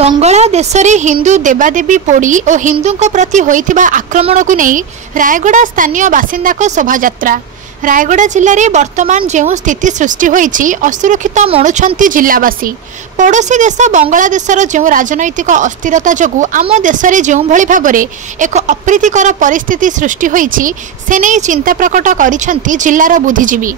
बांग्लादेश रे हिंदू देवादेवी पोड़ी और हिंदू प्रति होइथिबा आक्रमण को नहीं रायगड़ा स्थानीय बासिंदा को शोभायात्रा। रायगड़ा जिले में वर्तमान जो स्थिति सृष्टि होइछि असुरक्षित मणुछंती जिलावासी। पड़ोशी देश बांग्लादेशर जो राजनैतिक अस्थिरता जोगु आम देश में जो भली भाबरे एक अप्रीतिकर परिस्थिति सृष्टि होइछि से नहीं चिंता प्रकट करिसेंती जिलार बुद्धिजीवी।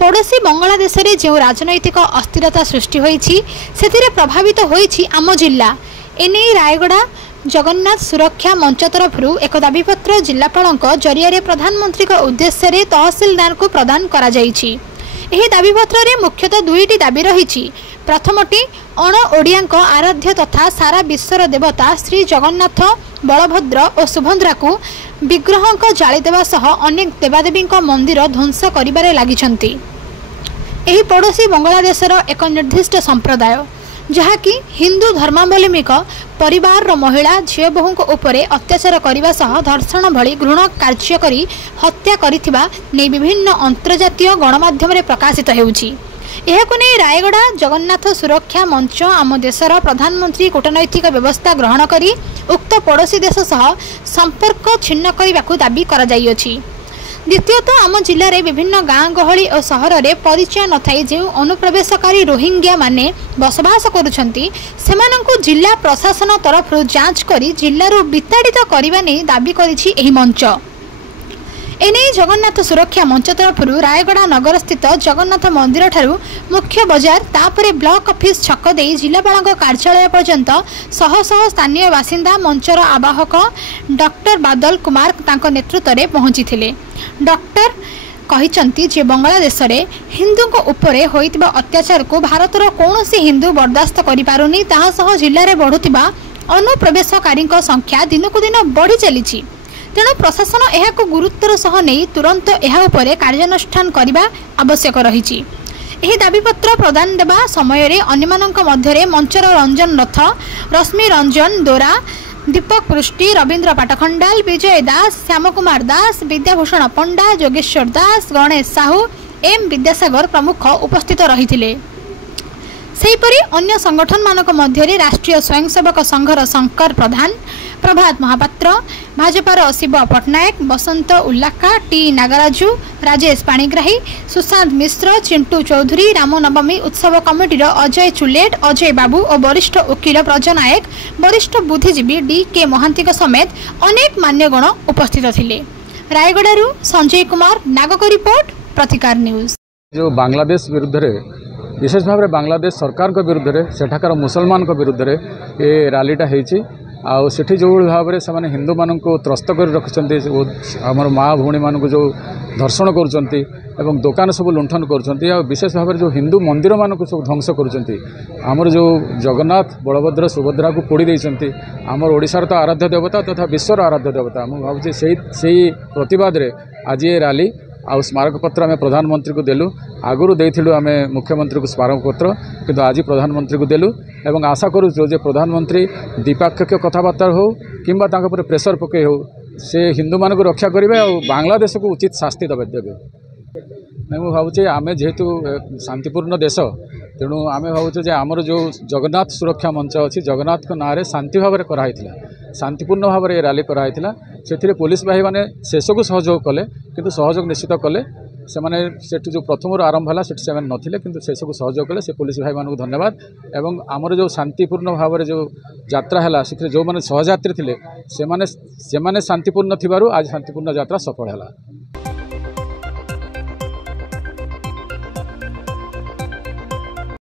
पड़ोशी बांग्लादेश में जो राजनैतिक अस्थिरता सृष्टि होइछि सेथिरे प्रभावित होइछि आम जिला। एने रायगड़ा जगन्नाथ सुरक्षा मंच तरफ एक दाबीपत्र जिलापाल जरिया प्रधानमंत्री उद्देश्य तहसिलदार को प्रदान करा जाइछि। एही दाबीपत्र रे मुख्यतः दुईटी दाबी रही। प्रथमटी अण ओडिया आराध्य तथा सारा विश्वर देवता श्री जगन्नाथ बलभद्र और सुभद्रा को विग्रह जाली देवा सह अनेक देवादेवी मंदिर ध्वंस करिबारे लागिछंती। एही पड़ोशी बांग्लादेशर एक निर्दिष्ट संप्रदाय जहाँकि हिंदू धर्मावलंबी परिवार महिला झील बहु उपरे अत्याचार करने सह धर्षण भली घृण कार्य करी हत्या करिथिबा नै विभिन्न अंतर्जातीय गणमाध्यम प्रकाशित हेउछि। एहाकु नै रायगड़ा जगन्नाथ सुरक्षा मंच आम देशर प्रधानमंत्री कूटनैतिक व्यवस्था ग्रहण करी उक्त पड़ोशी देश सह संपर्क छिन्न करने दाबी करा जाइछि। द्वितीयतः आम जिले में विभिन्न गाँ गहली और सहर में परिचय न थाई जो अनुप्रवेशकारी रोहिंग्या माने बसवास करुछंती सेमानंकु जिला प्रशासन तरफ जांच करी जिल्लारू विताड़ित करने नहीं दाबी करिछि एही मंच। एने जगन्नाथ सुरक्षा मंच तरफ रायगड़ा नगर स्थित जगन्नाथ मंदिर ठारू मुख्य बजार तापरे ब्लॉक ऑफिस छक दे जिलापाल कार्यालय पर्यंत शह शह स्थानीय बासिंदा मंचर आवाहक डॉक्टर बादल कुमार तांको नेतृत्व में पहुंची थिले। डॉक्टर कहिचंती जे बांग्लादेश रे हिंदू को उपरे होइतिबा अत्याचार को भारतर कौनसी हिंदू बर्दाश्त करि पारुनी ताहा सह जिल्ला रे बढ़ुतिबा अनुप्रवेशकारी संख्या दिनकु दिन बढ़ी चलीछि। तेणु प्रशासन यह गुरुत्वर सह नहीं तुरंत यह उपरे कार्यानुष्ठान करने आवश्यक रही। दाबीपत्र प्रदान देवा समय रे अन्यमानंक मध्यरे मंचर रंजन रथ रश्मि रंजन दोरा दीपक पृष्टि रवींद्र पाटखंडाल विजय दास श्याम कुमार दास विद्याभूषण पंडा जोगेश्वर दास गणेश साहू एम विद्यासागर प्रमुख उपस्थित रही। सेहीपरि अन्य संगठन मानक मध्यरे राष्ट्रीय स्वयंसेवक संघर शंकर प्रधान प्रभात महापात्र भाजपार शिव पट्टनायक बसंत उल्लाका टी नागराजू राजेश पाणिग्राही सुशांत मिश्र चिंटू चौधरी रामनवमी उत्सव कमिटीर अजय चुलेट अजय बाबू और वरिष्ठ वकील ब्रजनायक वरिष्ठ बुद्धिजीवी डी के महांती समेत अनेक मान्यगण उपस्थित थिले। रायगड़ारू संजय कुमार नागक रिपोर्ट प्रतिकार न्यूज। जो बांग्लादेश विरुद्ध विशेष भाव में बांग्लादेश सरकार को विरुद्ध में सेठाकार मुसलमान को विरुद्ध में ये रैलीटा होती आठी जो भाव में से हिंदू मान त्रस्त कर रखिंट आमर माँ भौणी मान जो धर्षण कर दुकान सब लुंठन कर विशेष भाव में जो हिंदू मंदिर मान सब ध्वंस कर जो जगन्नाथ बलभद्र सुभद्रा को पोड़ी देती आमर ओडिशार तो आराध्य देवता तथा विश्वर आराध्य देवता मुझे भावी से प्रतिवाद रे आज ये रैली आ स्मारक पत्र आम प्रधानमंत्री को देलु आगुरी देलु आम मुख्यमंत्री को स्मारक पत्र किंतु आज प्रधानमंत्री को देलु एवं आशा करूँ जे प्रधानमंत्री द्विपाक्षिक कथबार्ता हो किंबा तांका पर प्रेसर पकई हो से हिंदू मान को रक्षा करेंगे और बांग्लादेश को उचित शास्ति देवे। मैं भावुँ आम जेहेतु शांतिपूर्ण देश तेणु आम भावुँ आमर जो जगन्नाथ सुरक्षा मंच अच्छी जगन्नाथ ना शांति भाव में कराई शांतिपूर्ण भाव में रैली कराई से पुलिस भाई मैंने शेष को सहयोग कले किंतु सहयोग निश्चित कले से जो प्रथम आरंभ है से नथिले किंतु शेष को सहयोग कले से पुलिस भाई मानक धन्यवाद एवं आमर जो शांतिपूर्ण भाव में जो यात्रा है जो मैंने सहयात्री थे से शांतिपूर्ण थी आज शांतिपूर्ण यात्रा सफल है।